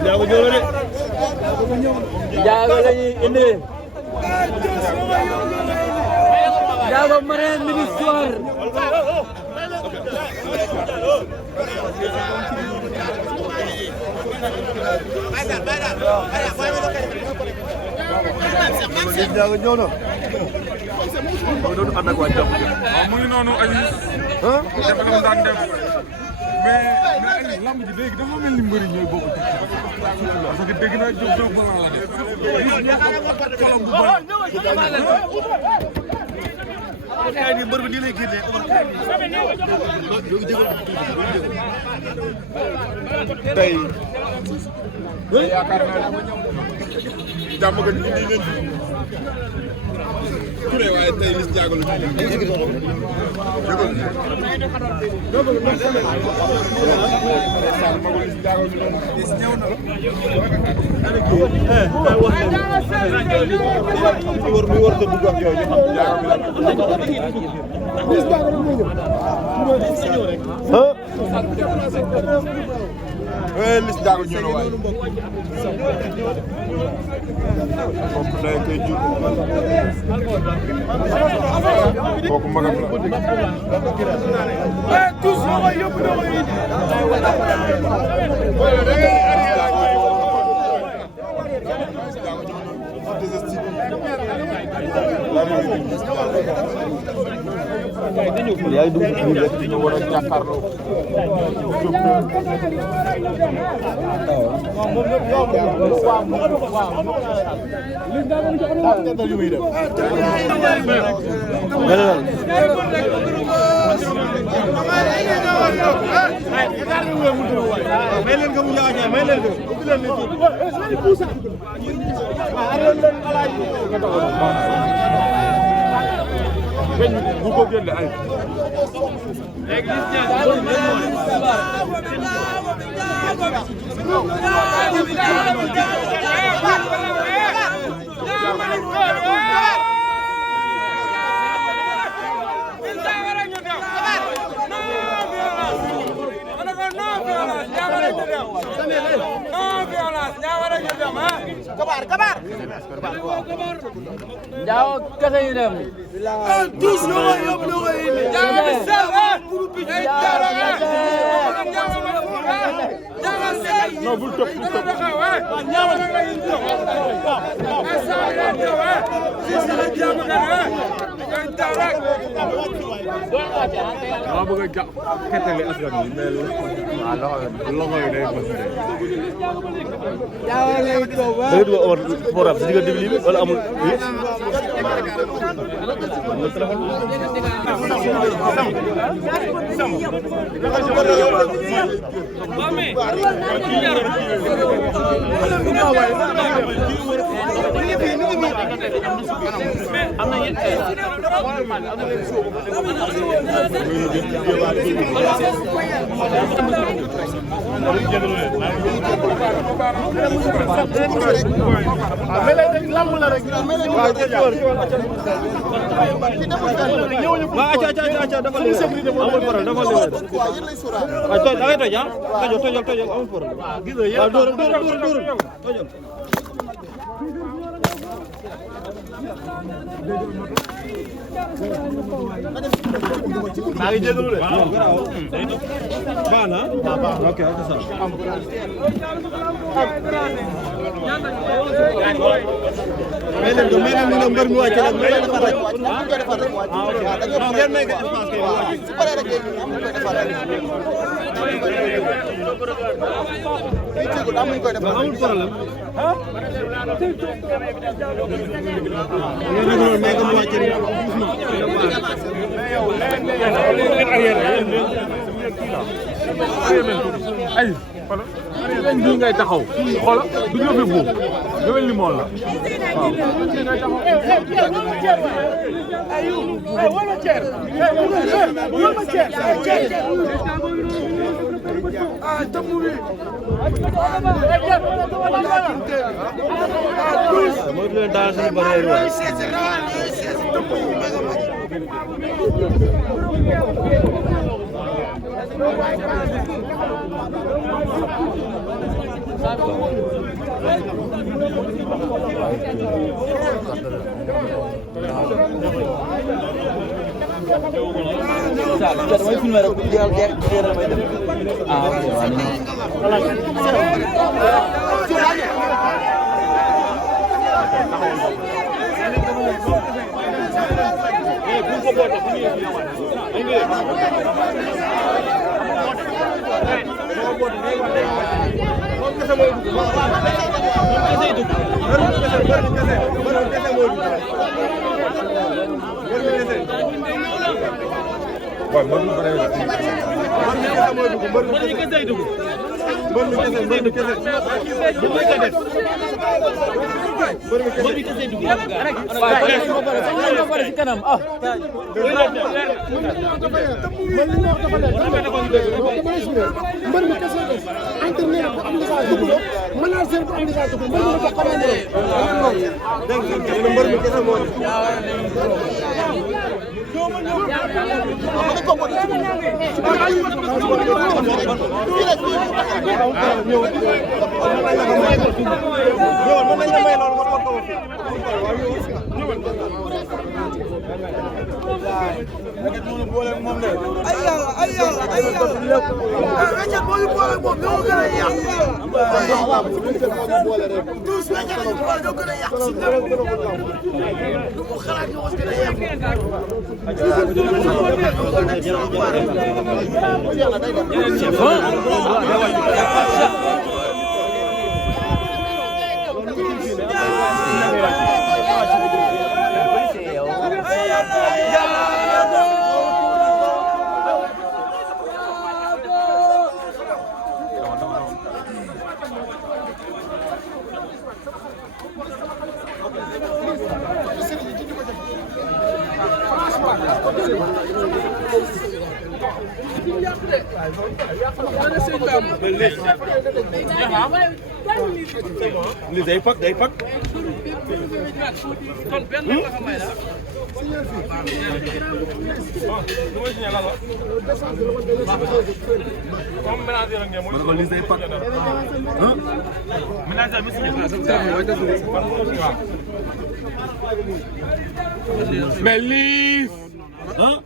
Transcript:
Ndiago Diop de. Ndiago lañuy indi. Ndiago Marème mi ngi soir. Ndiago ñëw na. moo doon ànd ak waa jàmm. waaw mu ngi noonu Aziz. def na mu daan def mais Aziz lamb ji léegi dafa mel ni mbëri ñooy bokk parce que dégg naa Diop Diop balaa la def. xolam bu baax. kay ni mbër bi nii lay génnee tey yaakaar naa jàmm nga indi leen Touré waaye tey Liss Ndiago la Liss Ndiago ñëw na waay kooku day koy jur kooku magam yaay dugg ci biir rek ñu war a jàkkaarloo bu ko génne ay kabar Ndiago kese yu dem tous ñoo yóbbu ñoo indi Ndiago non bul topp maa bëgg a jàpp kettali askan bi mais loxo yi day mos dëgg la Omar Morab si diggante bi lii wala amul maa ngi jégalu de. baax na. ok ok ça. mais leen ko mais leen ñu mbër mi wàcc nag mais leen defar rek. ah ok non ngeen may ko espace kay wàcc. su paree rek ngeen ñu koy defar rek. amul problème. mais ko mu wàcc rek ay xoolal bii ngay taxaw xoolal du ñu fi buub gëwël li mool la waaw bii ngay taxaw May film rek jeexal may dem ah waaw man ma bëri li day pak kon benn la ko may la comme ménager la ngeen ko li day pak ménager mi signé mais lii ah